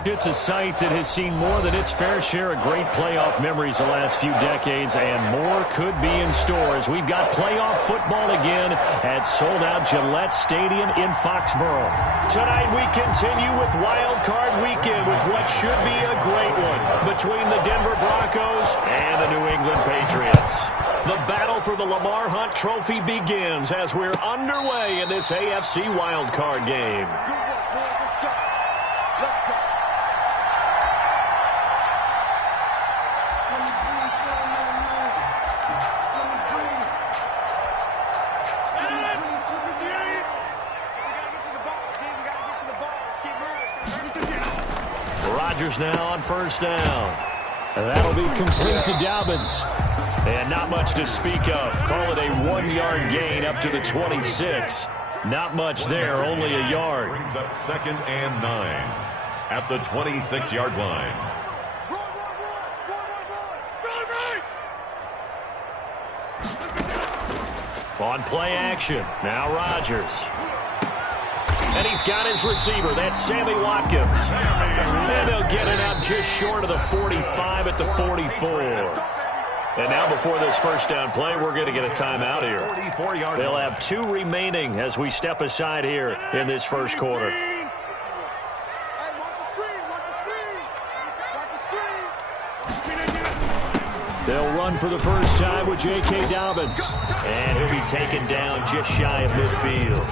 It's a site that has seen more than its fair share of great playoff memories the last few decades, and more could be in store as we've got playoff football again at sold-out Gillette Stadium in Foxborough. Tonight we continue with Wild Card Weekend with what should be a great one between the Denver Broncos and the New England Patriots. The battle for the Lamar Hunt Trophy begins as we're underway in this AFC Wild Card game. Rodgers now on first down. And that'll be complete to Dobbins. And not much to speak of. Call it a 1-yard gain up to the 26. Not much there, only a yard. Brings up 2nd and 9 at the 26-yard line. On play action. Now Rodgers. And he's got his receiver. That's Sammy Watkins. And they'll get it up just short of the 45 at the 44. And now before this first down play, we're going to get a timeout here. They'll have 2 remaining as we step aside here in this first quarter. They'll run for the first time with J.K. Dobbins. And he'll be taken down just shy of midfield.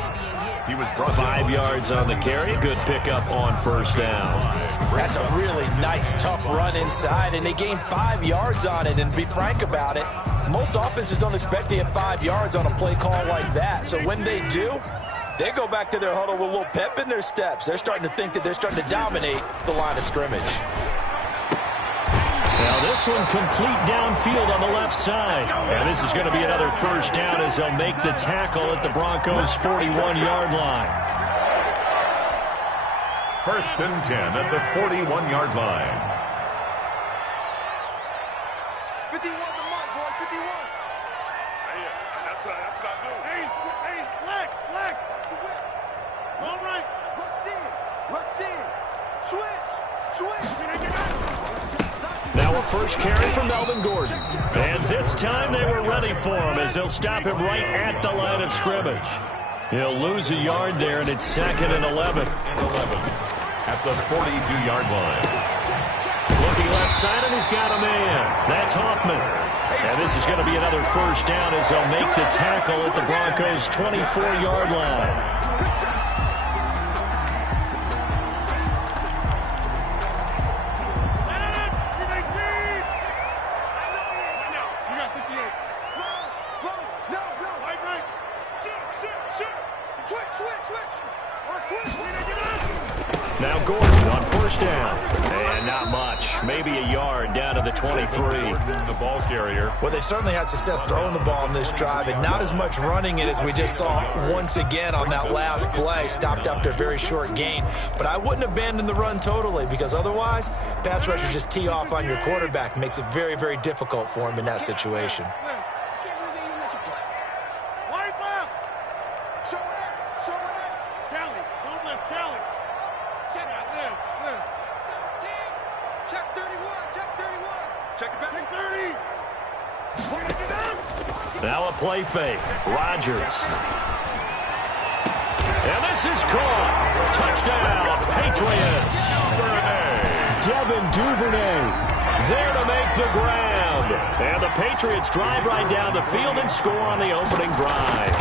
He was brought 5 yards on the carry. Good pickup on first down. That's a really nice, tough run inside, and they gained 5 yards on it. And to be frank about it, most offenses don't expect to get 5 yards on a play call like that. So when they do, they go back to their huddle with a little pep in their steps. They're starting to think that they're starting to dominate the line of scrimmage. Now this one complete downfield on the left side. And this is going to be another first down as they'll make the tackle at the Broncos' 41-yard line. 1st and 10 at the 41-yard line. 51 the mark, boy, 51. That's what I do. Hey, leg. All right. Rush in. Switch. Now a first carry from Melvin Gordon. And this time they were ready for him as they'll stop him right at the line of scrimmage. He'll lose a yard there, and it's 2nd and 11. At the 42-yard line. Looking left side, and he's got a man. That's Hoffman. And this is going to be another first down as they'll make the tackle at the Broncos' 24-yard line. Now Gordon on first down. And not much. Maybe a yard down to the 23. The ball carrier. Well, they certainly had success throwing the ball on this drive, and not as much running it as we just saw once again on that last play. Stopped after a very short gain. But I wouldn't abandon the run totally, because otherwise, pass rushers just tee off on your quarterback. Makes it very, very difficult for him in that situation. Now a play fake. Rodgers. And this is caught. Touchdown, Patriots. Devin Duvernay there to make the grab. And the Patriots drive right down the field and score on the opening drive.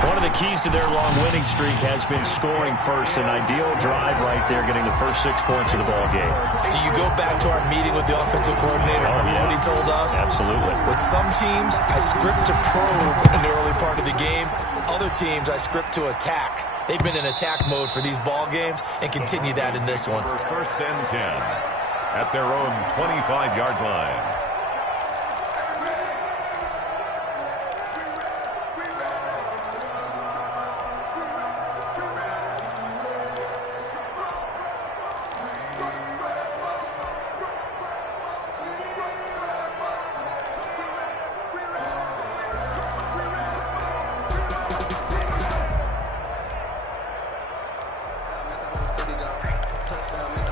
One of the keys to their long winning streak has been scoring first. An ideal drive right there, getting the first 6 points of the ball game. Do you go back to our meeting with the offensive coordinator? Remember what he told us? Absolutely. With some teams, I script to probe in the early part of the game. Other teams, I script to attack. They've been in attack mode for these ball games and continue that in this one. 1st and 10 at their own 25-yard line. Touchdown,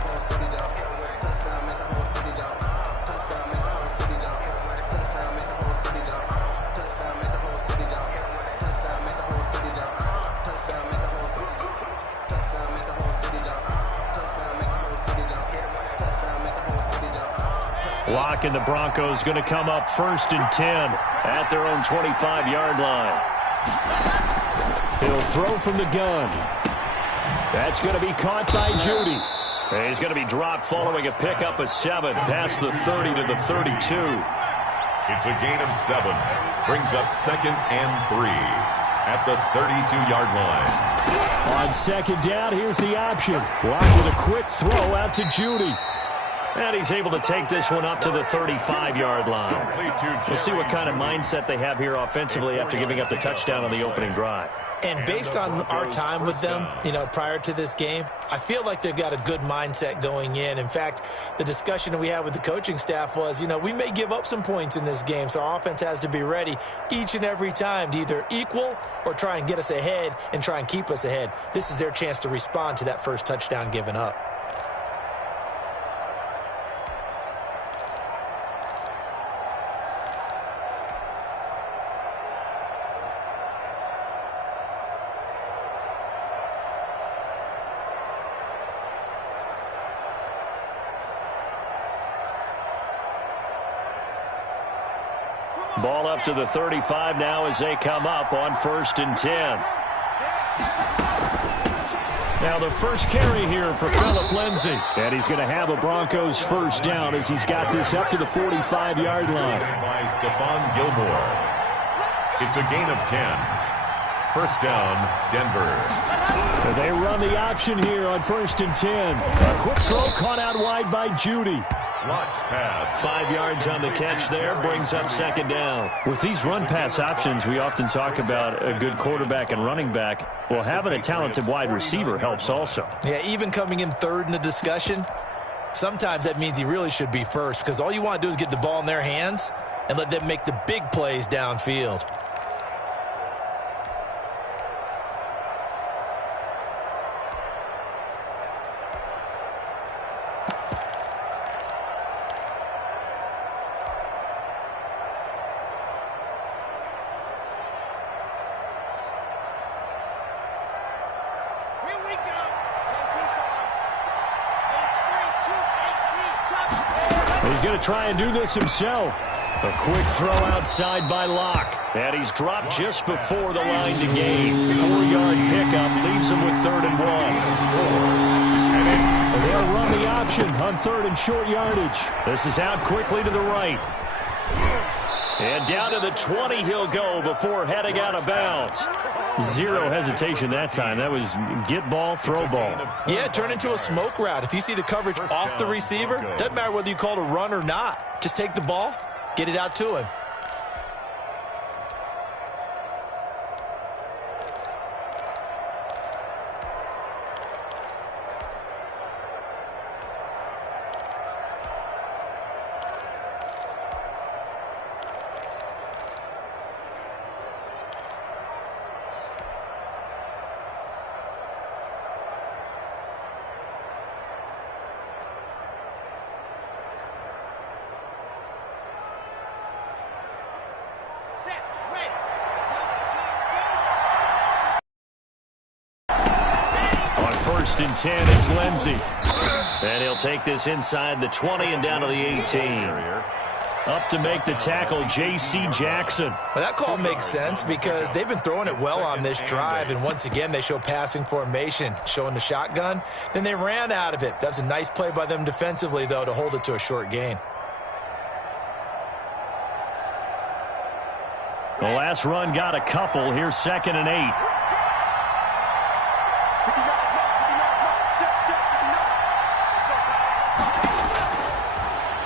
Locke and the Broncos going to come up 1st and 10 at their own 25-yard line. He'll throw from the gun. That's going to be caught by Judy. And he's going to be dropped following a pickup of 7 past the 30 to the 32. It's a gain of 7. Brings up 2nd and 3 at the 32-yard line. On 2nd down, here's the option. Locke with a quick throw out to Judy. And he's able to take this one up to the 35-yard line. We'll see what kind of mindset they have here offensively after giving up the touchdown on the opening drive. And based on our time with them, prior to this game, I feel like they've got a good mindset going in. In fact, the discussion that we had with the coaching staff was, we may give up some points in this game, so our offense has to be ready each and every time to either equal or try and get us ahead and try and keep us ahead. This is their chance to respond to that first touchdown given up. Ball up to the 35 now as they come up on 1st and 10. Now the first carry here for Phillip Lindsay. And he's going to have a Broncos first down as he's got this up to the 45-yard line. By Stephon Gilmore. It's a gain of 10. First down, Denver. They run the option here on 1st and 10. A quick throw caught out wide by Judy. Locke's pass. 5 yards on the catch there, brings up 2nd down. With these run-pass options, we often talk about a good quarterback and running back. Well, having a talented wide receiver helps also. Yeah, even coming in 3rd in the discussion, sometimes that means he really should be first because all you want to do is get the ball in their hands and let them make the big plays downfield. He's going to try and do this himself. A quick throw outside by Locke. And he's dropped just before the line to gain. 4-yard pickup leaves him with 3rd and 1. And they'll run the option on 3rd and short yardage. This is out quickly to the right. And down to the 20 he'll go before heading out of bounds. Zero hesitation that time. That was get ball, throw ball. Yeah, turn into a smoke route. If you see the coverage off the receiver, doesn't matter whether you call it a run or not. Just take the ball, get it out to him. On 1st and 10, it's Lindsay. And he'll take this inside the 20 and down to the 18. Up to make the tackle, J.C. Jackson. Well, that call makes sense because they've been throwing it well on this drive, and once again they show passing formation, showing the shotgun. Then they ran out of it. That's a nice play by them defensively, though, to hold it to a short gain. The last run got a couple. Here's 2nd and 8.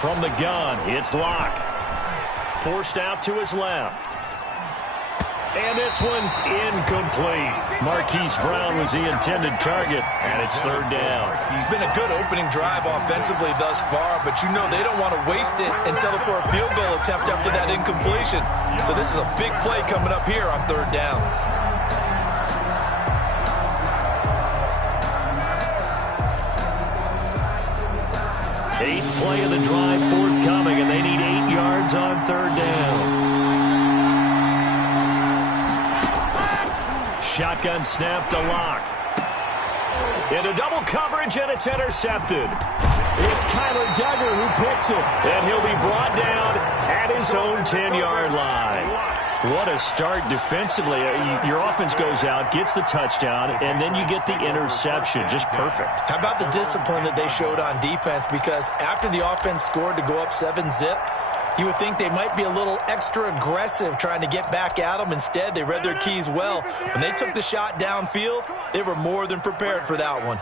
From the gun, it's Locke. Forced out to his left. And this one's incomplete. Marquise Brown was the intended target, and it's 3rd down. It's been a good opening drive offensively thus far, but they don't want to waste it and settle for a field goal attempt after that incompletion. So this is a big play coming up here on 3rd down. Eighth play of the drive forthcoming, and they need 8 yards on 3rd down. Shotgun snap to Locke. Into double coverage, and it's intercepted. It's Kyler Duggar who picks it, and he'll be brought down at his own 10-yard line. What a start defensively. Your offense goes out, gets the touchdown, and then you get the interception. Just perfect. How about the discipline that they showed on defense? Because after the offense scored to go up 7-zip, you would think they might be a little extra aggressive trying to get back at them. Instead, they read their keys well. When they took the shot downfield, they were more than prepared for that one.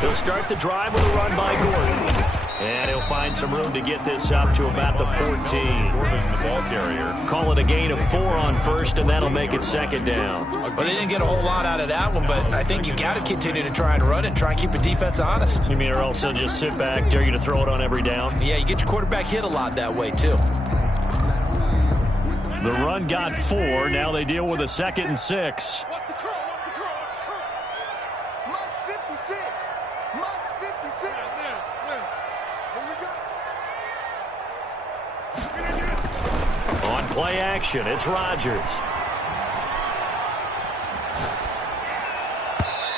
He'll start the drive with a run by Gordon. And he'll find some room to get this up to about the 14. Gordon, the ball carrier. Call it a gain of 4 on first, and that'll make it second down. Well, they didn't get a whole lot out of that one, but I think you got to continue to try and run and try and keep the defense honest. You mean or else they'll just sit back, dare you to throw it on every down? Yeah, you get your quarterback hit a lot that way, too. The run got 4. Now they deal with a 2nd and 6. On play action, it's Rodgers.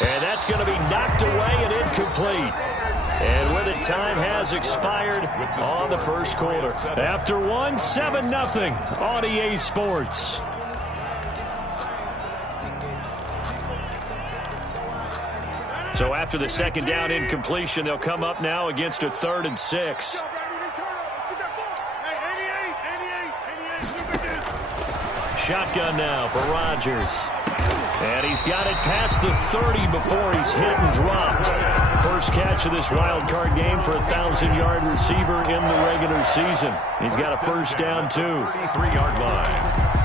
And that's going to be knocked away and incomplete. And with it, time has expired on the first quarter. After 7-0 on EA Sports. So after the second down incompletion, they'll come up now against a 3rd and 6. Shotgun now for Rodgers. And he's got it past the 30 before he's hit and dropped. First catch of this wild card game for a 1,000-yard receiver in the regular season. He's got a first down, too. 33-yard line.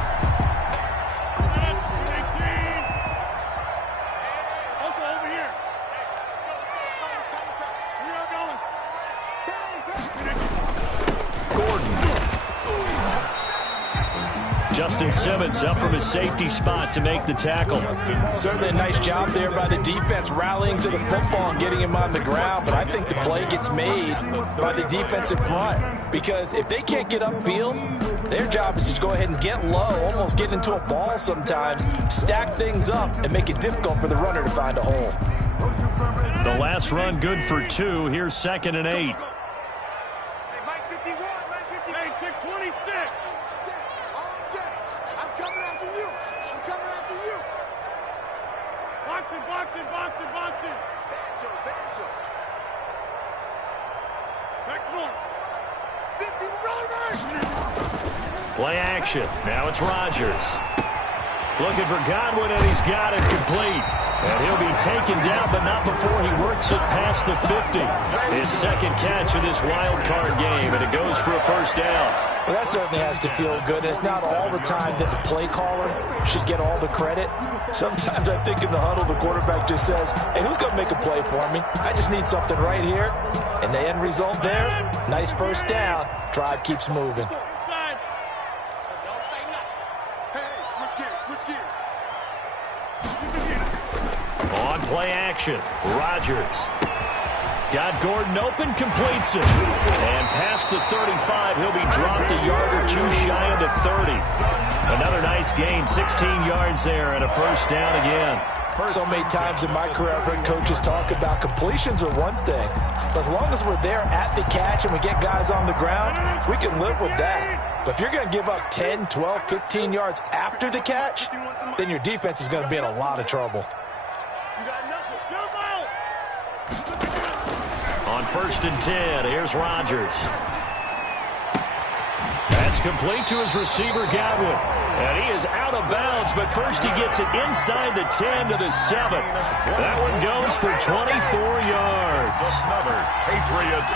Justin Simmons up from his safety spot to make the tackle. Certainly a nice job there by the defense rallying to the football and getting him on the ground, but I think the play gets made by the defensive front because if they can't get upfield, their job is to go ahead and get low, almost get into a ball sometimes, stack things up, and make it difficult for the runner to find a hole. The last run good for 2. Here's 2nd and 8. Play action. Now it's Rodgers. Looking for Godwin, and he's got it complete. And he'll be taken down, but not before he works it past the 50. His second catch of this wild card game, and it goes for a first down. Well, that certainly has to feel good. It's not all the time that the play caller should get all the credit. Sometimes I think in the huddle, the quarterback just says, hey, who's going to make a play for me? I just need something right here. And the end result there, nice first down. Drive keeps moving. On play action, Rodgers. Got Gordon open, completes it. And past the 35, he'll be dropped a yard or 2 shy of the 30. Another nice gain, 16 yards there, and a first down again. So many times in my career, I've heard coaches talk about completions are one thing. But as long as we're there at the catch and we get guys on the ground, we can live with that. But if you're going to give up 10, 12, 15 yards after the catch, then your defense is going to be in a lot of trouble. On 1st and 10, here's Rodgers. That's complete to his receiver, Godwin. And he is out of bounds, but first he gets it inside the 10 to the 7. That one goes for 24 yards. Another Patriots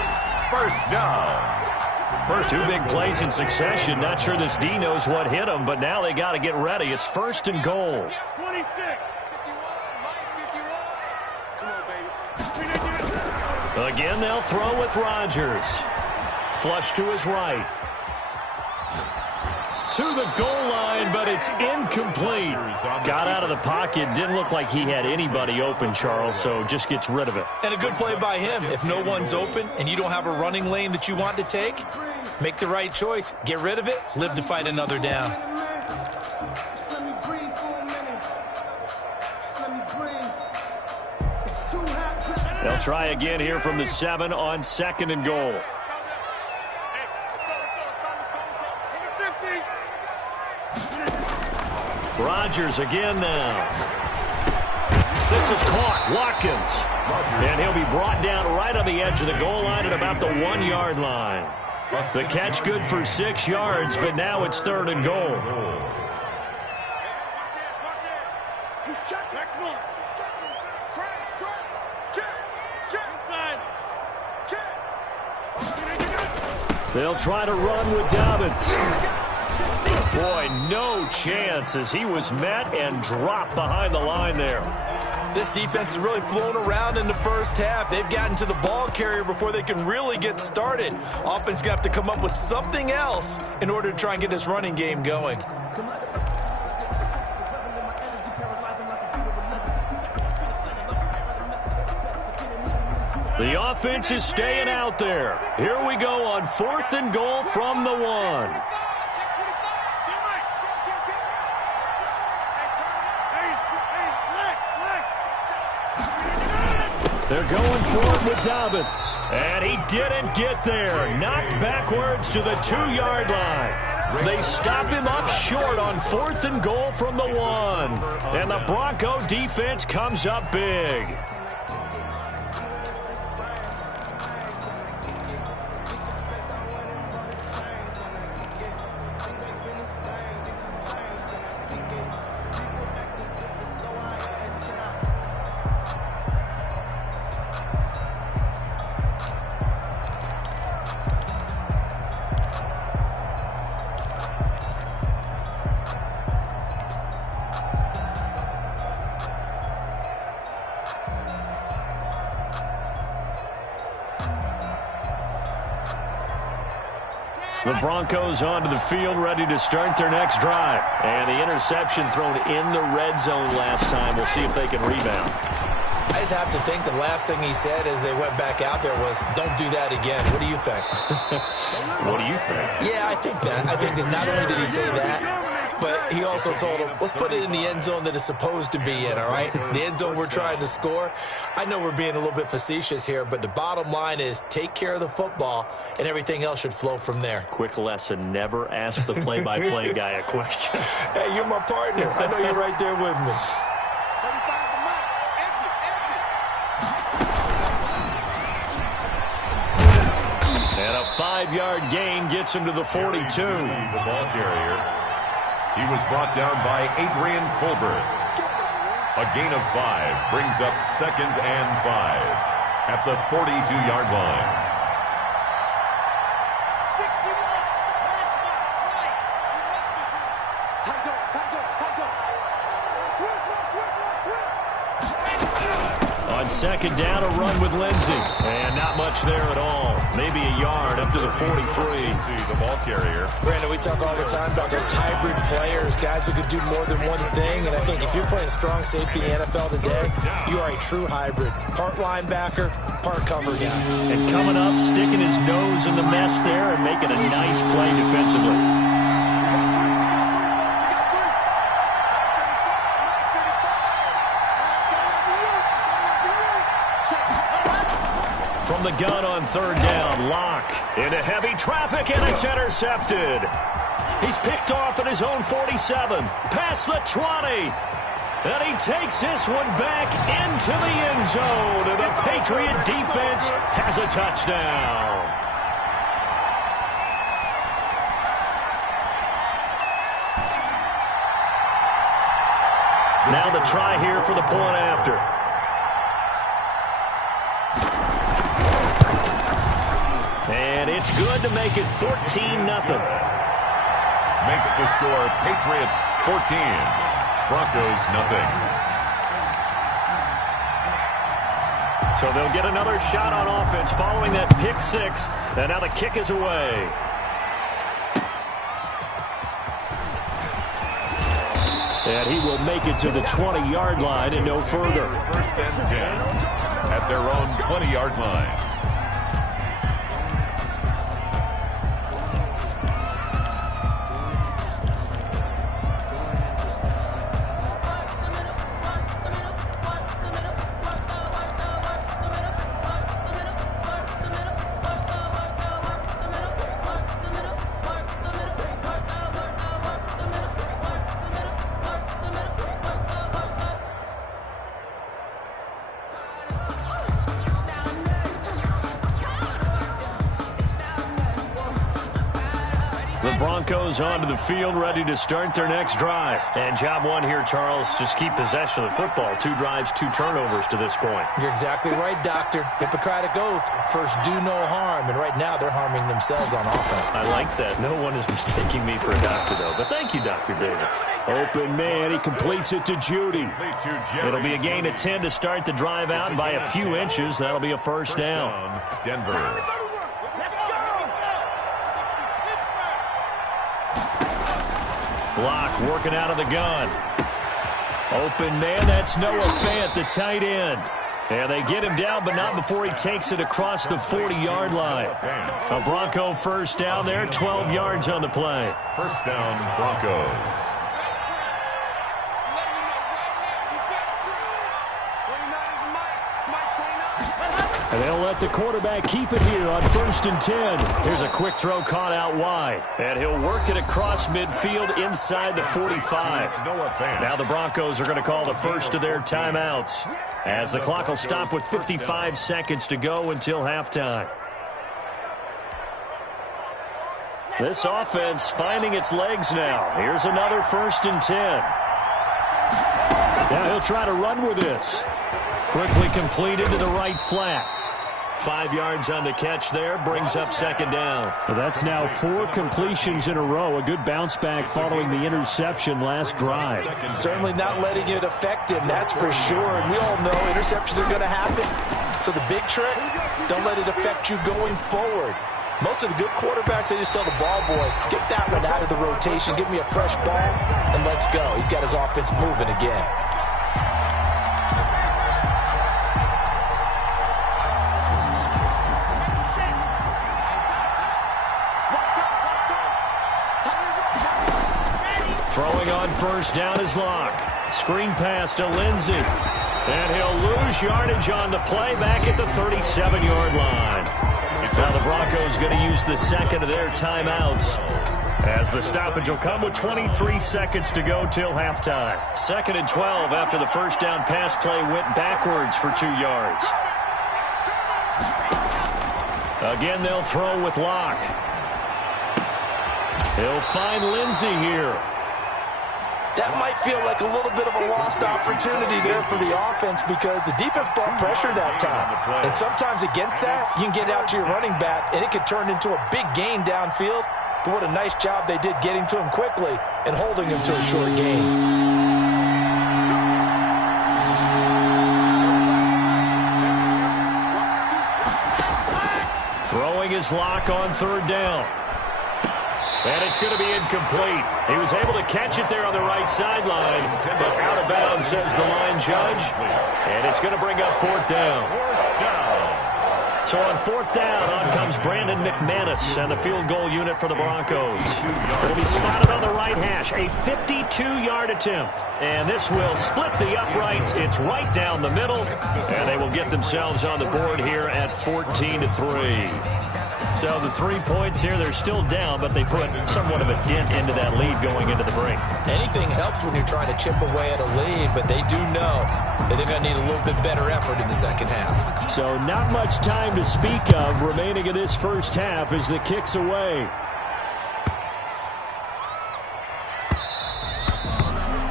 first down. Two big plays in succession. Not sure this D knows what hit him, but now they got to get ready. It's 1st and goal. 26. Again, they'll throw with Rodgers. Flush to his right. To the goal line, but it's incomplete. Got out of the pocket. Didn't look like he had anybody open, Charles, so just gets rid of it. And a good play by him. If no one's open and you don't have a running lane that you want to take, make the right choice. Get rid of it. Live to fight another down. They'll try again here from the 7 on 2nd and goal. Rodgers again now. This is caught. Watkins. And he'll be brought down right on the edge of the goal line at about the 1-yard line. The catch good for 6 yards, but now it's 3rd and goal. They'll try to run with Dobbins. Boy, no chance as he was met and dropped behind the line there. This defense has really flown around in the first half. They've gotten to the ball carrier before they can really get started. Offense going to have to come up with something else in order to try and get this running game going. The offense is staying out there. Here we go on 4th and goal from the 1. They're going for it with Dobbins. And he didn't get there. Knocked backwards to the 2-yard line. They stop him up short on 4th and goal from the 1. And the Bronco defense comes up big. The Broncos onto the field, ready to start their next drive. And the interception thrown in the red zone last time. We'll see if they can rebound. I just have to think the last thing he said as they went back out there was, don't do that again. What do you think? What do you think? Yeah, I think that. I think that not only did he say that, but he also told him, let's put it in the end zone that it's supposed to be in, all right? The end zone we're trying to score. I know we're being a little bit facetious here, but the bottom line is take care of the football, and everything else should flow from there. Quick lesson, never ask the play-by-play guy a question. Hey, you're my partner. I know you're right there with me. And a 5-yard gain gets him to the 42. The ball carrier. He was brought down by Adrian Colbert. A gain of 5 brings up 2nd and 5 at the 42-yard line. 61. Matchbox light. Tight go. On 2nd down, a run with Lindsey. And not much there at all. Maybe a yard up to the 43. The ball carrier. Brandon, we talk all the time about those hybrid players, guys who could do more than one thing. And I think if you're playing strong safety in the NFL today, you are a true hybrid. Part linebacker, part cover guy. And coming up, sticking his nose in the mess there and making a nice play defensively. From the gun on 3rd down, Locke into heavy traffic, and it's intercepted. He's picked off at his own 47, past the 20. And he takes this one back into the end zone, and the Patriot defense has a touchdown. Now the try here for the point after. And it's good to make it 14-0. Makes the score Patriots 14, Broncos nothing. So they'll get another shot on offense following that pick 6. And now the kick is away. And he will make it to the 20-yard line and no further. 1st and 10 at their own 20-yard line. Broncos onto the field, ready to start their next drive. And job one here, Charles, just keep possession of the football. 2 drives, 2 turnovers to this point. You're exactly right, Doctor. Hippocratic oath. First, do no harm. And right now, they're harming themselves on offense. I like that. No one is mistaking me for a doctor, though. But thank you, Dr. Davis. Open man. He completes it to Judy. It'll be a gain of 10 to start the drive out. By a few inches, that'll be a first down. Denver. Block working out of the gun. Open man, that's Noah Fant, the tight end. And they get him down, but not before he takes it across the 40-yard line. A Bronco first down there, 12 yards on the play. First down, Broncos. And they'll let the quarterback keep it here on 1st and 10. Here's a quick throw caught out wide. And he'll work it across midfield inside the 45. Now the Broncos are going to call the first of their timeouts, as the clock will stop with 55 seconds to go until halftime. This offense finding its legs now. Here's another 1st and 10. Now he'll try to run with this. Quickly completed to the right flat. 5 yards on the catch there, brings up 2nd down. Well, that's now 4 completions in a row. A good bounce back following the interception last drive. Certainly not letting it affect him, that's for sure. And we all know interceptions are going to happen. So the big trick, don't let it affect you going forward. Most of the good quarterbacks, they just tell the ball boy, get that one out of the rotation, give me a fresh ball, and let's go. He's got his offense moving again. Throwing on first down is Locke. Screen pass to Lindsey. And he'll lose yardage on the play back at the 37-yard line. Now the Broncos going to use the second of their timeouts, as the stoppage will come with 23 seconds to go till halftime. 2nd and 12 after the first down pass play went backwards for 2 yards. Again, they'll throw with Locke. He'll find Lindsey here. That might feel like a little bit of a lost opportunity there for the offense, because the defense brought pressure that time. And sometimes against that, you can get out to your running back, and it could turn into a big gain downfield. But what a nice job they did getting to him quickly and holding him to a short gain. Throwing his Lock on 3rd down. And it's going to be incomplete. He was able to catch it there on the right sideline, but out of bounds, says the line judge. And it's going to bring up 4th down. So on 4th down, on comes Brandon McManus and the field goal unit for the Broncos. It'll be spotted on the right hash, a 52-yard attempt. And this will split the uprights. It's right down the middle. And they will get themselves on the board here at 14-3. So the 3 points here, they're still down, but they put somewhat of a dent into that lead going into the break. Anything helps when you're trying to chip away at a lead, but they do know that they're going to need a little bit better effort in the second half. So not much time to speak of remaining in this first half as the kick's away.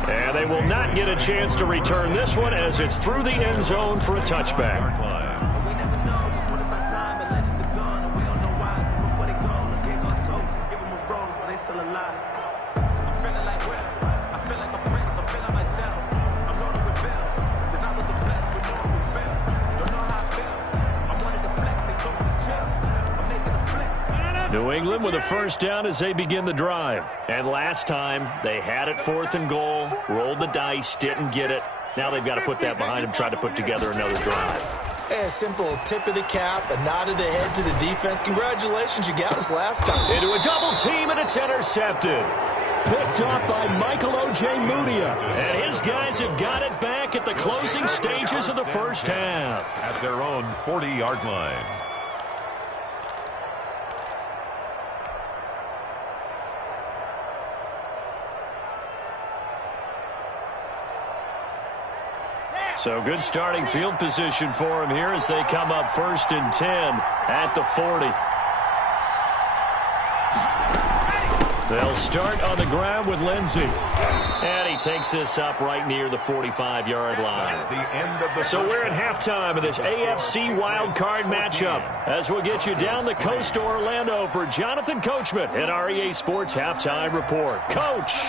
And they will not get a chance to return this one, as it's through the end zone for a touchback. New England with a first down as they begin the drive. And last time, they had it 4th and goal, rolled the dice, didn't get it. Now they've got to put that behind them, try to put together another drive. A simple tip of the cap, a nod of the head to the defense. Congratulations, you got us last time. Into a double team, and it's intercepted. Picked off by Michael Ojemudia. And his guys have got it back at the closing stages of the first half. At their own 40-yard line. So good starting field position for him here as they come up 1st and 10 at the 40. They'll start on the ground with Lindsey. And he takes this up right near the 45-yard line. That's the end of the So we're at halftime of this AFC wildcard matchup as we'll get you down the coast to Orlando for Jonathan Coachman at our EA Sports Halftime Report. Coach!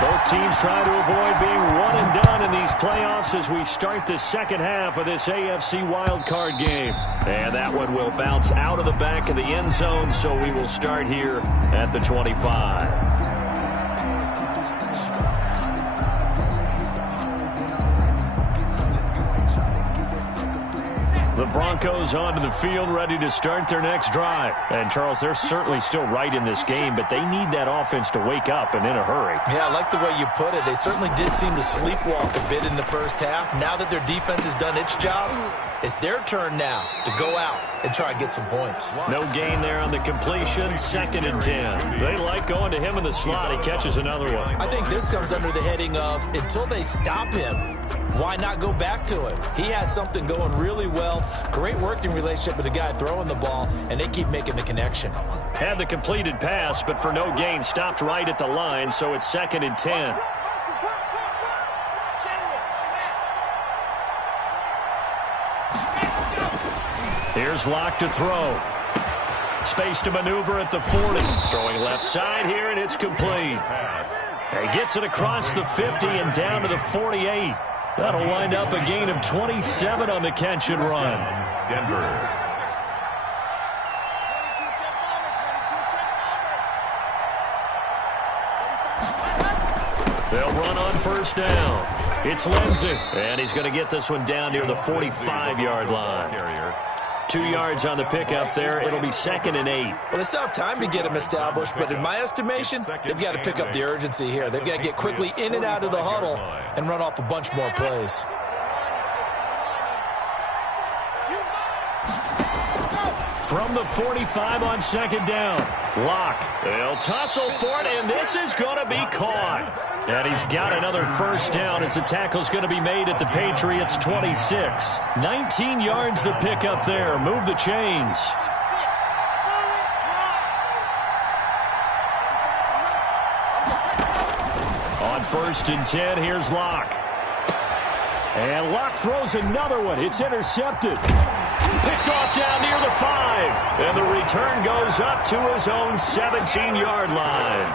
Both teams trying to avoid being one and done in these playoffs as we start the second half of this AFC wildcard game. And that one will bounce out of the back of the end zone, so we will start here at the 25. The Broncos onto the field, ready to start their next drive. And, Charles, they're certainly still right in this game, but they need that offense to wake up and in a hurry. Yeah, I like the way you put it. They certainly did seem to sleepwalk a bit in the first half. Now that their defense has done its job, it's their turn now to go out and try and get some points. No gain there on the completion, 2nd and 10. They like going to him in the slot. He catches another one. I think this comes under the heading of until they stop him, why not go back to it? He has something going really well. Great working relationship with the guy throwing the ball, and they keep making the connection. Had the completed pass, but for no gain, stopped right at the line, so it's 2nd and 10. Here's Locke to throw. Space to maneuver at the 40. Throwing left side here, and it's complete. He gets it across the 50 and down to the 48. That'll wind up a gain of 27 on the catch and run. Denver. They'll run on first down. It's Lindsey, and he's going to get this one down near the 45-yard line. 2 yards on the pickup there. It'll be 2nd and 8. Well, they still have time to get him established, but in my estimation, they've got to pick up the urgency here. They've got to get quickly in and out of the huddle and run off a bunch more plays. From the 45 on 2nd down. Locke. They'll tussle for it, and this is going to be caught. And he's got another first down as the tackle's going to be made at the Patriots' 26. 19 yards the pickup there. Move the chains. On 1st and 10, here's Locke. And Locke throws another one. It's intercepted. Picked off down near the 5. And the return goes up to his own 17-yard line.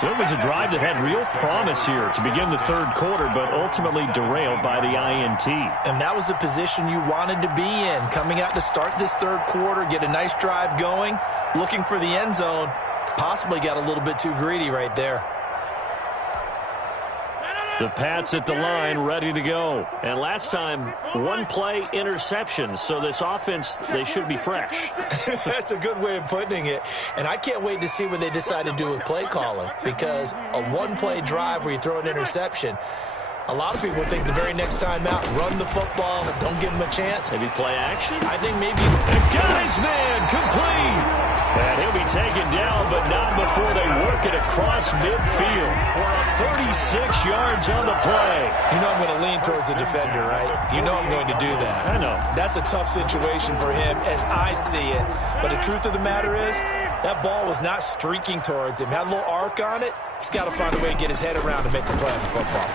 So it was a drive that had real promise here to begin the third quarter, but ultimately derailed by the INT. And that was the position you wanted to be in. Coming out to start this third quarter, get a nice drive going, looking for the end zone. Possibly got a little bit too greedy right there. The Pats at the line, ready to go. And last time, one play interception. So this offense, they should be fresh. That's a good way of putting it. And I can't wait to see what they decide to do with play calling. Because a one-play drive where you throw an interception, a lot of people think the very next time out, run the football, don't give them a chance. Maybe play action? I think maybe. And got his man, complete. And he'll be taken down, but not before they work it across midfield. 36 yards on the play. You know I'm going to lean towards the defender, right? You know I'm going to do that. I know. That's a tough situation for him as I see it. But the truth of the matter is, that ball was not streaking towards him. Had a little arc on it. He's got to find a way to get his head around to make the play on the football.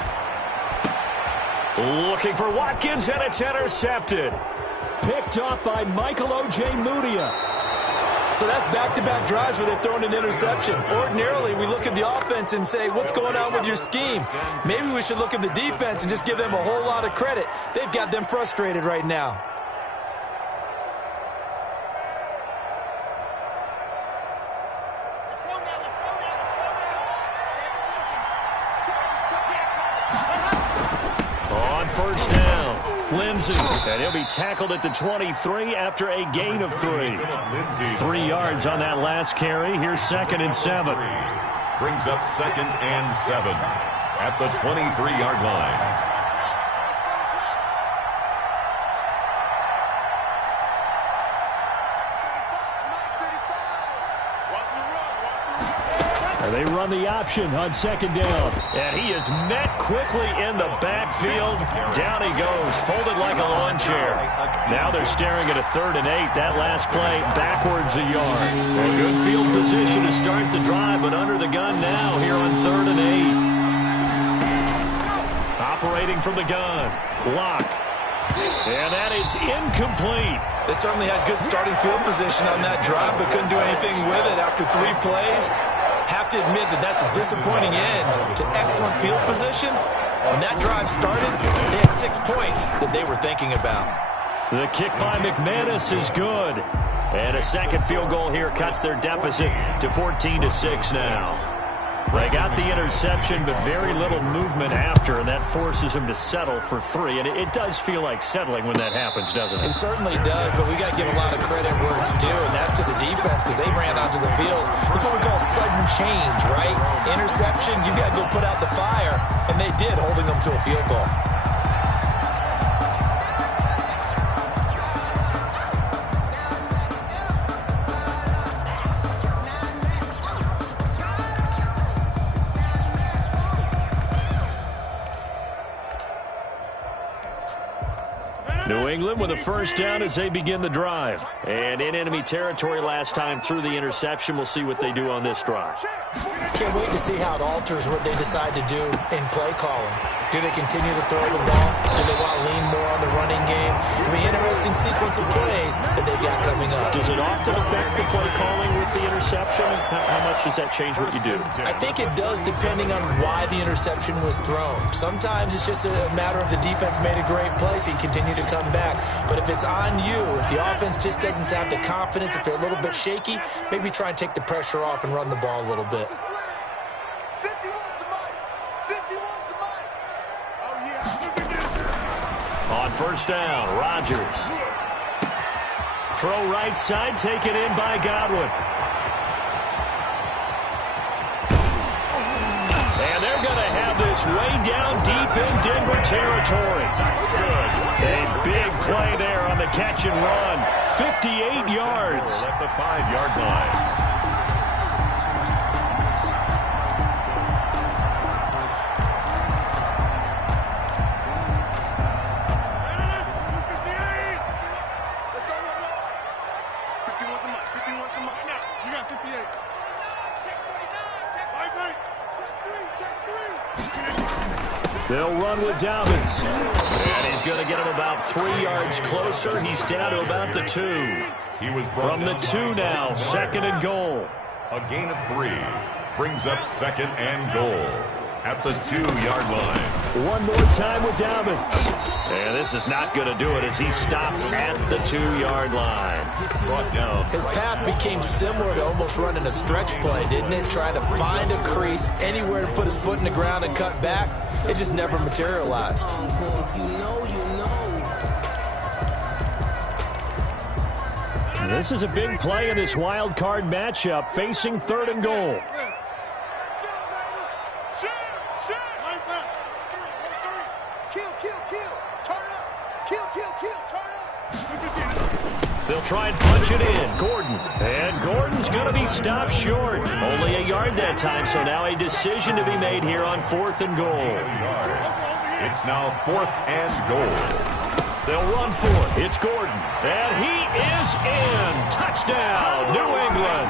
Looking for Watkins, and it's intercepted. Picked off by Michael O.J. Mudia. So that's back-to-back drives where they've thrown an interception. Ordinarily, we look at the offense and say, what's going on with your scheme? Maybe we should look at the defense and just give them a whole lot of credit. They've got them frustrated right now. Let's go now, let's go now, let's go now. On first down, Lindsey. And he'll be tackled at the 23 after a gain of 3. 3 yards on that last carry. Here's 2nd and 7. Brings up 2nd and 7 at the 23-yard line. They run the option on second down. And he is met quickly in the backfield. Down he goes, folded like a lawn chair. Now they're staring at a 3rd and 8. That last play backwards a yard. A good field position to start the drive, but under the gun now here on 3rd and 8. Operating from the gun. Lock. And that is incomplete. They certainly had good starting field position on that drive, but couldn't do anything with it after 3 plays. Have to admit that that's a disappointing end to excellent field position. When that drive started, they had 6 points that they were thinking about. The kick by McManus is good. And a second field goal here cuts their deficit to 14-6 now. They got the interception, but very little movement after, and that forces them to settle for 3. And it does feel like settling when that happens, doesn't it? It certainly does, but we got to give a lot of credit where it's due, and that's to the defense because they ran onto the field. This is what we call sudden change, right? Interception, you got to go put out the fire, and they did, holding them to a field goal. New England with a first down as they begin the drive. And in enemy territory last time through the interception. We'll see what they do on this drive. Can't wait to see how it alters what they decide to do in play calling. Do they continue to throw the ball? Do they want to lean more on the running game? It'll be an interesting sequence of plays that they've got coming up. Does it often affect the play calling with the interception? How much does that change what you do? I think it does depending on why the interception was thrown. Sometimes it's just a matter of the defense made a great play, so you continue to come back. But if it's on you, if the offense just doesn't have the confidence, if they're a little bit shaky, maybe try and take the pressure off and run the ball a little bit. On first down, Rodgers. Throw right side, taken in by Godwin. And they're going to have this way down deep in Denver territory. A big play there on the catch and run. 58 yards. At the 5-yard line. They'll run with Dobbins. And he's going to get him about 3 yards closer. He's down to about the 2. He was From the 2 now, 2nd and goal. A gain of 3 brings up 2nd and goal at the 2-yard line. One more time with Dobbins. And this is not going to do it as he stopped at the 2-yard line. Brought down. His path became similar to almost running a stretch play, didn't it? Trying to find a crease, anywhere to put his foot in the ground and cut back. It just never materialized. This is a big play in this wild card matchup, facing 3rd and goal. They'll try and punch it in. Gordon. And Gordon's going to be stopped short. Only a yard that time, so now a decision to be made here on 4th and goal. It's now 4th and goal. They'll run for it. It's Gordon. And he is in. Touchdown, New England.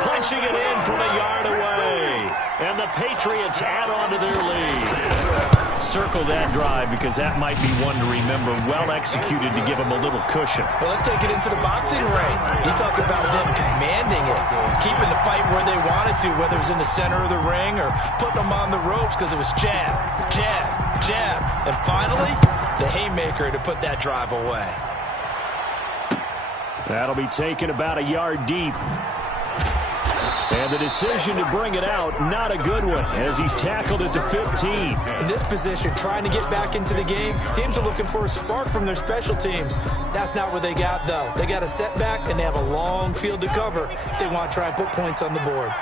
Punching it in from a yard away. And the Patriots add on to their lead. Circle that drive because that might be one to remember. Well executed to give them a little cushion. Well, let's take it into the boxing ring. You talk about them commanding it, keeping the fight where they wanted to, whether it was in the center of the ring or putting them on the ropes because it was jab, jab, jab. And finally, the haymaker to put that drive away. That'll be taken about a yard deep. And the decision to bring it out, not a good one, as he's tackled it to 15. In this position, trying to get back into the game, teams are looking for a spark from their special teams. That's not what they got, though. They got a setback, and they have a long field to cover if they want to try and put points on the board.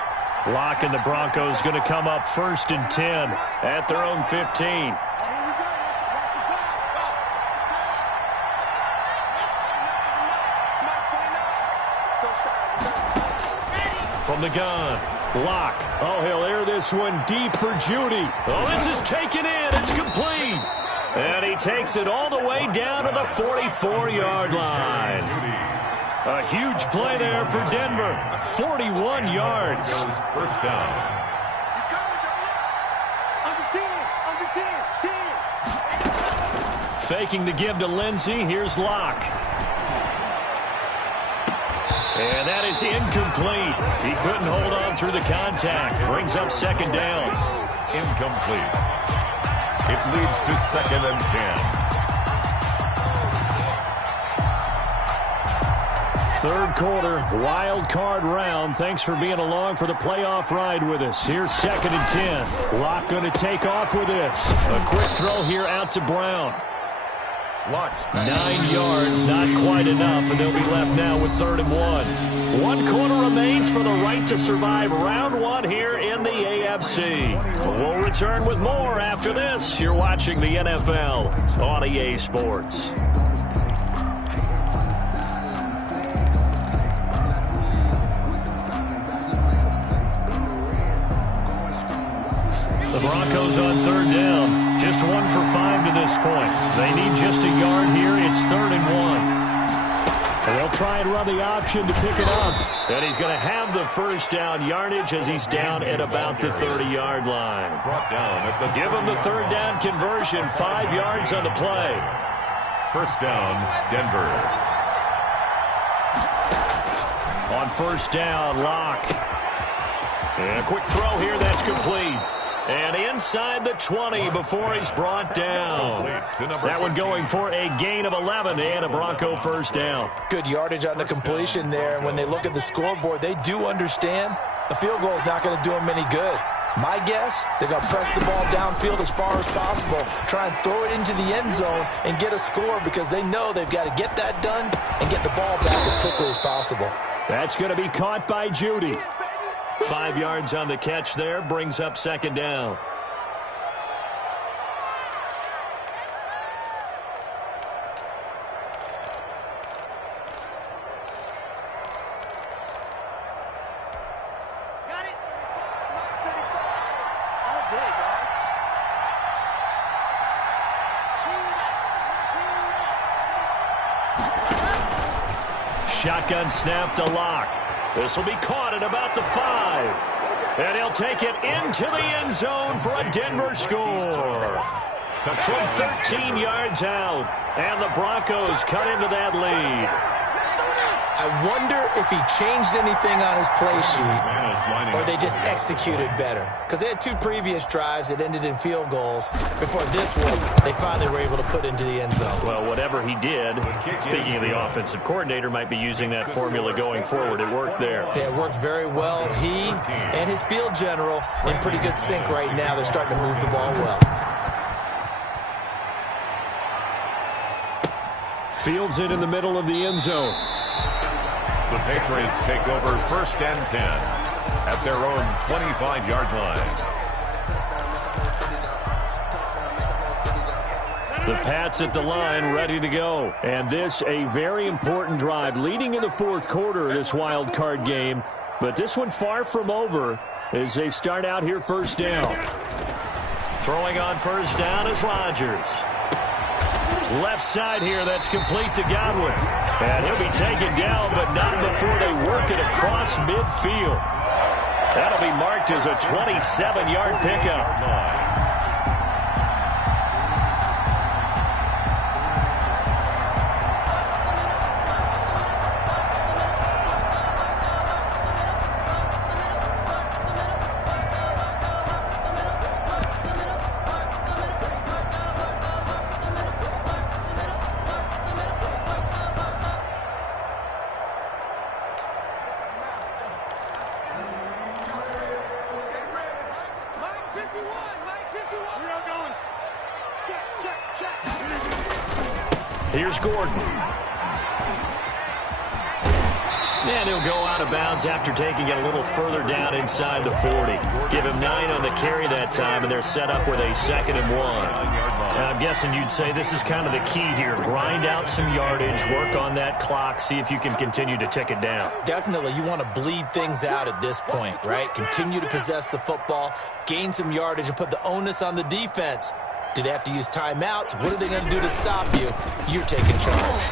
Lock and the Broncos going to come up 1st and 10 at their own 15. From the gun, Lock. Oh, he'll air this one deep for Judy. Oh, this is taken in. It's complete. And he takes it all the way down to the 44-yard line. A huge play there for Denver. 41 yards. First down. Faking the give to Lindsey. Here's Locke. And that is incomplete. He couldn't hold on through the contact. Brings up second down. Incomplete. It leads to 2nd and 10. Third quarter, wild card round. Thanks for being along for the playoff ride with us. Here's 2nd and 10. Locke going to take off with this. A quick throw here out to Brown. 9 yards, not quite enough, and they'll be left now with 3rd and 1. 1 quarter remains for the right to survive round 1 here in the AFC. We'll return with more after this. You're watching the NFL on EA Sports. The Broncos on 3rd down. Just 1 for 5 to this point. They need just a yard here. It's 3rd and 1. They'll try and run the option to pick it up. And he's going to have the first down yardage as he's down at about the 30-yard line. Give him the 3rd down conversion. 5 yards on the play. First down, Denver. On 1st down, Locke. And a quick throw here. That's complete. And inside the 20 before he's brought down. That one going for a gain of 11 and a Bronco first down. Good yardage on the completion there. And when they look at the scoreboard, they do understand the field goal is not going to do them any good. My guess, they're going to press the ball downfield as far as possible, try and throw it into the end zone and get a score because they know they've got to get that done and get the ball back as quickly as possible. That's going to be caught by Judy. 5 yards on the catch there, brings up second down. Got it. All day, dog. Shotgun snap to Locke. This will be caught at about the 5. And he'll take it into the end zone for a Denver score. From 13 yards out. And the Broncos cut into that lead. I wonder if he changed anything on his play sheet or they just executed better. Because they had 2 previous drives that ended in field goals. Before this one, they finally were able to put into the end zone. Well, whatever he did, speaking of the offensive coordinator, might be using that formula going forward. It worked there. Yeah, it works very well. He and his field general in pretty good sync right now. They're starting to move the ball well. Fields it in the middle of the end zone. The Patriots take over 1st and 10 at their own 25-yard line. The Pats at the line, ready to go. And this, a very important drive, leading in the 4th quarter of this wild card game. But this one far from over as they start out here 1st down. Throwing on 1st down is Rodgers. Left side here, that's complete to Godwin. And he'll be taken down, but not before they work it across midfield. That'll be marked as a 27-yard pickup. Here's Gordon. And he'll go out of bounds after taking it a little further down inside the 40. Give him 9 on the carry that time, and they're set up with a 2nd and 1. And I'm guessing you'd say this is kind of the key here. Grind out some yardage, work on that clock, see if you can continue to tick it down. Definitely, you want to bleed things out at this point, right? Continue to possess the football, gain some yardage, and put the onus on the defense. Do they have to use timeouts? What are they going to do to stop you? You're taking charge.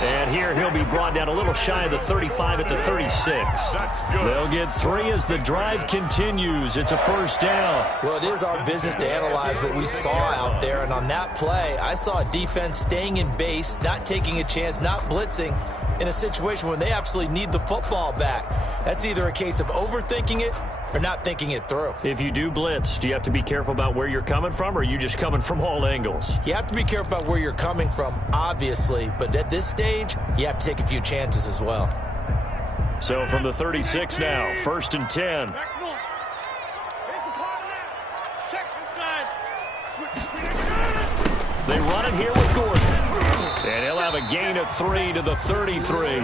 And here he'll be brought down a little shy of the 35 at the 36. They'll get 3 as the drive continues. It's a first down. Well, it is our business to analyze what we saw out there. And on that play, I saw a defense staying in base, not taking a chance, not blitzing in a situation when they absolutely need the football back. That's either a case of overthinking it or not thinking it through. If you do blitz, do you have to be careful about where you're coming from, or are you just coming from all angles? You have to be careful about where you're coming from, obviously, but at this stage, you have to take a few chances as well. So from the 36 now, 1st and 10. They run it here with Gordon. And he'll have a gain of 3 to the 33.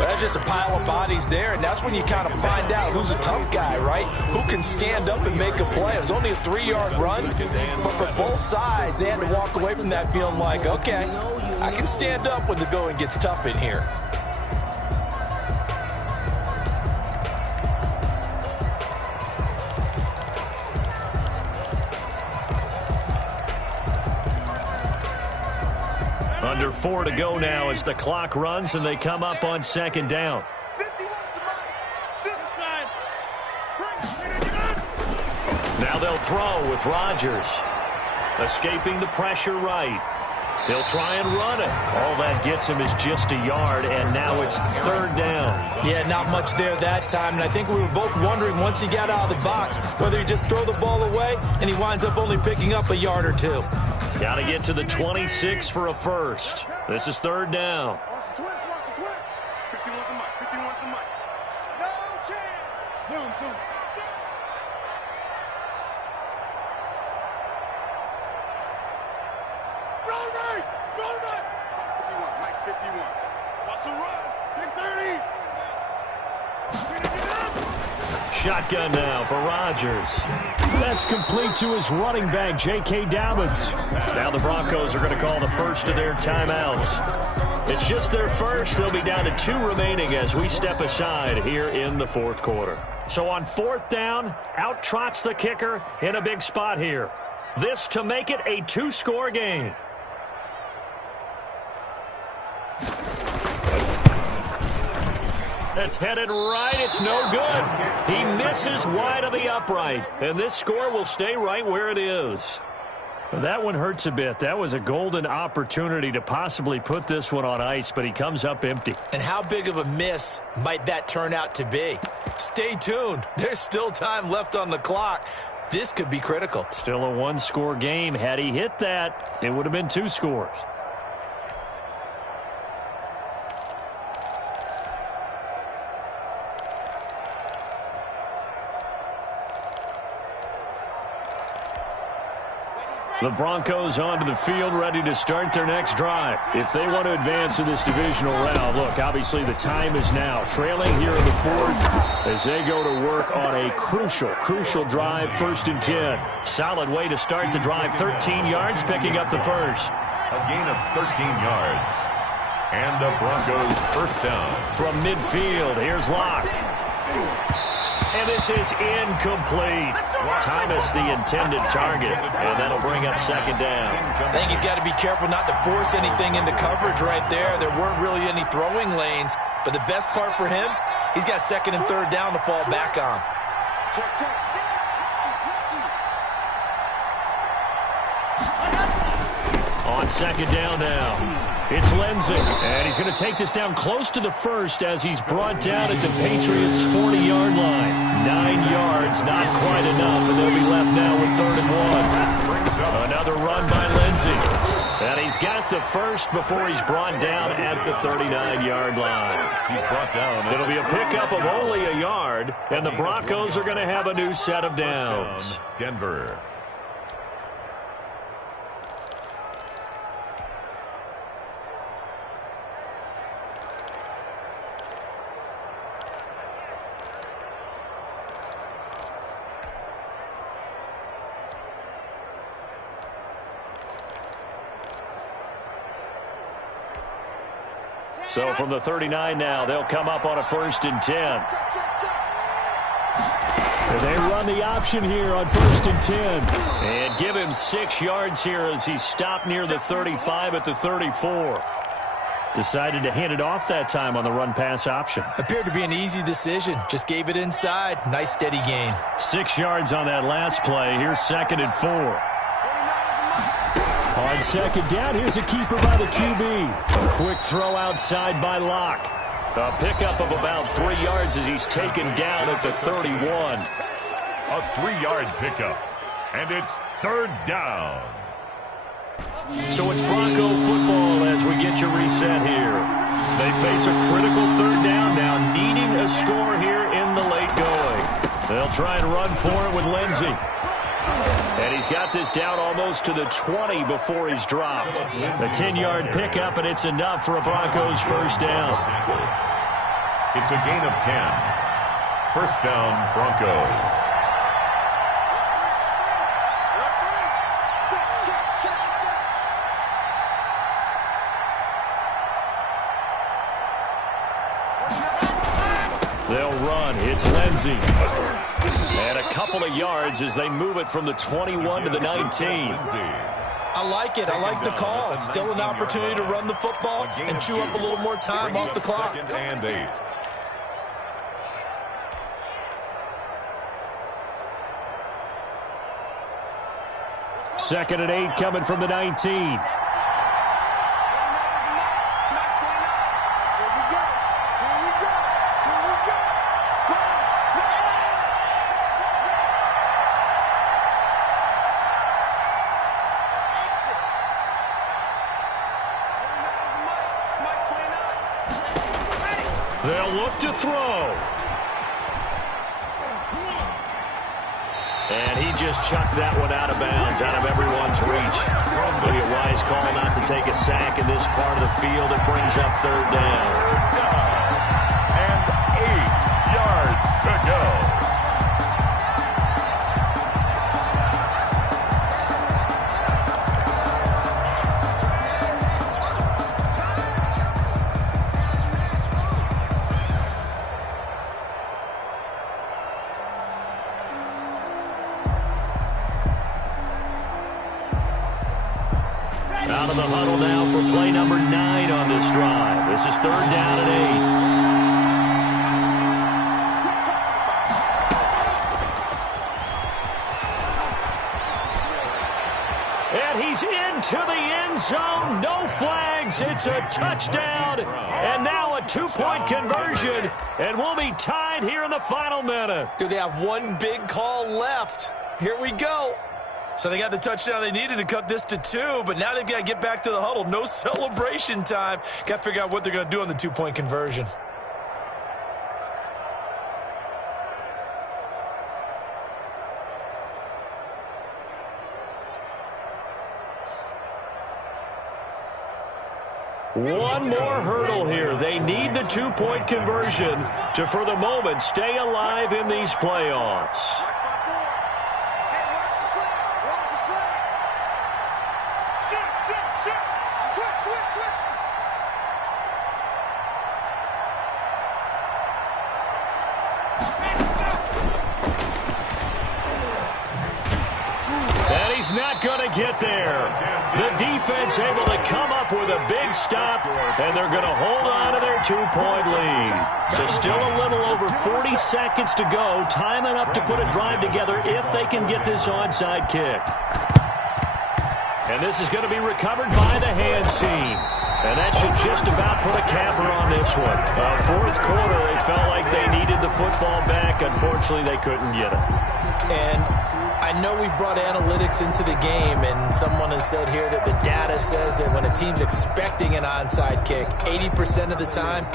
That's just a pile of bodies there, and that's when you kind of find out who's a tough guy, right? Who can stand up and make a play. It was only a 3-yard run, but for both sides, they had to walk away from that feeling like, okay, I can stand up when the going gets tough in here. Under 4 to go now as the clock runs and they come up on 2nd down. Now they'll throw with Rodgers. Escaping the pressure right. He'll try and run it. All that gets him is just a yard, and now it's 3rd down. Yeah, not much there that time, and I think we were both wondering once he got out of the box whether he just throw the ball away and he winds up only picking up a yard or 2. Got to get to the 26 for a first. This is 3rd down. Shotgun now for Rodgers. That's complete to his running back, J.K. Dobbins. Now the Broncos are going to call the first of their timeouts. It's just their first. They'll be down to 2 remaining as we step aside here in the 4th quarter. So on 4th down, out trots the kicker in a big spot here. This to make it a 2-score game. It's headed right. It's no good. He misses wide of the upright. And this score will stay right where it is. Well, that one hurts a bit. That was a golden opportunity to possibly put this one on ice, but he comes up empty. And how big of a miss might that turn out to be? Stay tuned. There's still time left on the clock. This could be critical. Still a 1-score game. Had he hit that, it would have been 2 scores. The Broncos onto the field, ready to start their next drive. If they want to advance in this divisional round, look, obviously the time is now. Trailing here in the 4th as they go to work on a crucial drive, 1st and 10. Solid way to start the drive, 13 yards, picking up the first. A gain of 13 yards. And the Broncos first down. From midfield, here's Locke. And this is incomplete. Thomas the intended target, and that'll bring up 2nd down. I think he's got to be careful not to force anything into coverage right there. There weren't really any throwing lanes, but the best part for him, he's got 2nd and 3rd down to fall back on. On 2nd down now. It's Lindsay, and he's going to take this down close to the first as he's brought down at the Patriots' 40-yard line. 9 yards, not quite enough, and they'll be left now with 3rd and 1. Another run by Lindsay. And he's got the first before he's brought down at the 39-yard line. He's brought down. It'll be a pickup of only a yard, and the Broncos are going to have a new set of downs. Denver. So from the 39 now, they'll come up on a 1st and 10. And they run the option here on 1st and 10. And give him 6 yards here as he stopped near the 35 at the 34. Decided to hand it off that time on the run-pass option. Appeared to be an easy decision. Just gave it inside. Nice steady gain. 6 yards on that last play. Here's 2nd and 4. On 2nd down, here's a keeper by the QB. A quick throw outside by Locke. A pickup of about 3 yards as he's taken down at the 31. A 3-yard pickup. And it's 3rd down. So it's Bronco football as we get you reset here. They face a critical 3rd down now, needing a score here in the late going. They'll try and run for it with Lindsey. And he's got this down almost to the 20 before he's dropped. A 10-yard pickup, and it's enough for a Broncos 1st down. It's a gain of 10. 1st down, Broncos. They'll run. It's Lindsey. And a couple of yards as they move it from the 21 to the 19. I like it. I like the call. Still an opportunity to run the football and chew up a little more time off the clock. 2nd and 8. Second and 8 coming from the 19. They'll look to throw. And he just chucked that one out of bounds, out of everyone's reach. Maybe a wise call not to take a sack in this part of the field. It brings up 3rd down. And 8 yards to go. Out of the huddle now for play number 9 on this drive. This is 3rd down and 8. And he's into the end zone. No flags. It's a touchdown. And now a 2-point conversion. And we'll be tied here in the final minute. Do they have one big call left? Here we go. So they got the touchdown they needed to cut this to 2, but now they've got to get back to the huddle. No celebration time. Got to figure out what they're going to do on the 2-point conversion. One more hurdle here. They need the 2-point conversion to, for the moment, stay alive in these playoffs. He's not going to get there. The defense able to come up with a big stop, and they're going to hold on to their 2-point lead. So still a little over 40 seconds to go. Time enough to put a drive together if they can get this onside kick. And this is going to be recovered by the hands team. And that should just about put a capper on this one. 4th quarter, they felt like they needed the football back. Unfortunately, they couldn't get it. And I know we've brought analytics into the game, and someone has said here that the data says that when a team's expecting an onside kick, 80% of the time,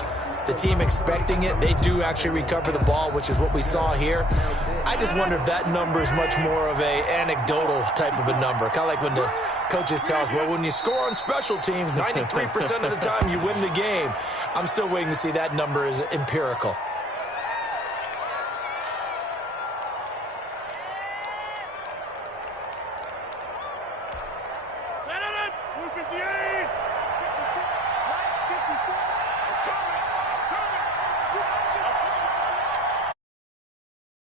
the team expecting it, they do actually recover the ball, which is what we saw here. I just wonder if that number is much more of a anecdotal type of a number. Kind of like when the coaches tell us, well, when you score on special teams, 93% of the time you win the game. I'm still waiting to see that number is empirical. Look at the